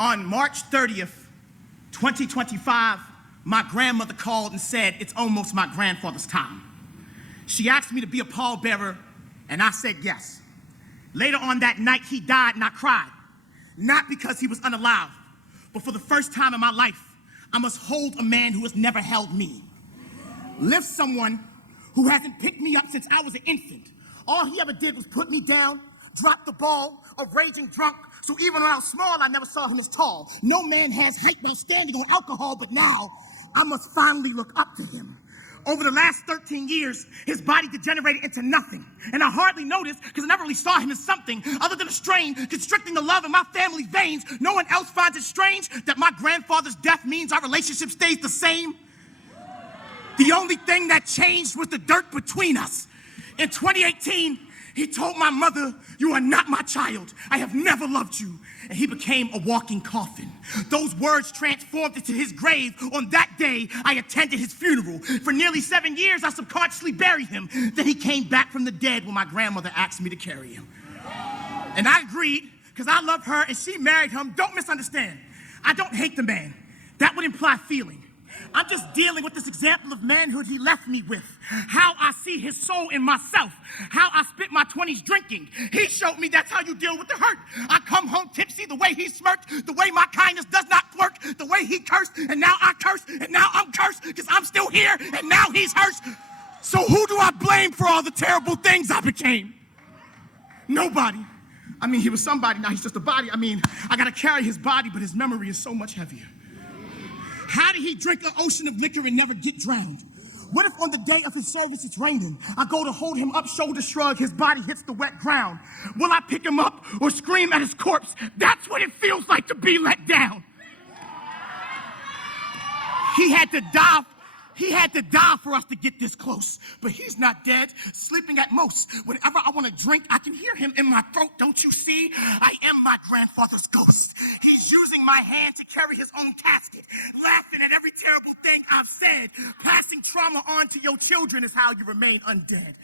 On March 30th, 2025, my grandmother called and said, it's almost my grandfather's time. She asked me to be a pallbearer, and I said yes. Later on that night, he died, and I cried. Not because he was unalive, but for the first time in my life, I must hold a man who has never held me. Lift someone who hasn't picked me up since I was an infant. All he ever did was put me down, drop the ball, a raging drunk, so even when I was small, I never saw him as tall. No man has height while standing on alcohol, but now I must finally look up to him. Over the last 13 years, his body degenerated into nothing. And I hardly noticed because I never really saw him as something other than a strain constricting the love in my family's veins. No one else finds it strange that my grandfather's death means our relationship stays the same. The only thing that changed was the dirt between us. In 2018, he told my mother, "You are not my child. I have never loved you." And he became a walking coffin. Those words transformed into his grave. On that day, I attended his funeral. For nearly 7 years, I subconsciously buried him. Then he came back from the dead when my grandmother asked me to carry him. And I agreed, because I love her and she married him. Don't misunderstand. I don't hate the man. That would imply feeling. I'm just dealing with this example of manhood he left me with. How I see his soul in myself. How I spent my 20s drinking. He showed me that's how you deal with the hurt. I come home tipsy the way he smirked, the way my kindness does not work, the way he cursed, and now I curse, and now I'm cursed because I'm still here, and now he's hurt. So who do I blame for all the terrible things I became? Nobody. I mean, he was somebody, now he's just a body. I mean, I gotta carry his body, but his memory is so much heavier. How did he drink an ocean of liquor and never get drowned? What if on the day of his service it's raining? I go to hold him up, shoulder shrug, his body hits the wet ground. Will I pick him up or scream at his corpse? That's what it feels like to be let down. He had to die. He had to die for us to get this close. But he's not dead, sleeping at most. Whenever I want to drink, I can hear him in my throat. Don't you see? I am my grandfather's ghost. He's using my hand to carry his own casket, laughing at every terrible thing I've said. Passing trauma on to your children is how you remain undead.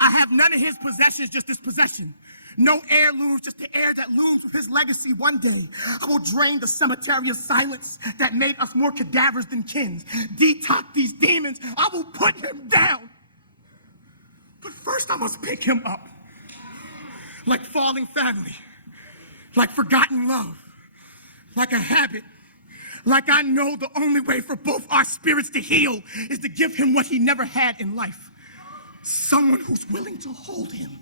I have none of his possessions, just his possession. No heirlooms, just the air that looms with his legacy one day. I will drain the cemetery of silence that made us more cadavers than kin. Detox these demons. I will put him down. But first I must pick him up. Like falling family. Like forgotten love. Like a habit. Like I know the only way for both our spirits to heal is to give him what he never had in life. Someone who's willing to hold him.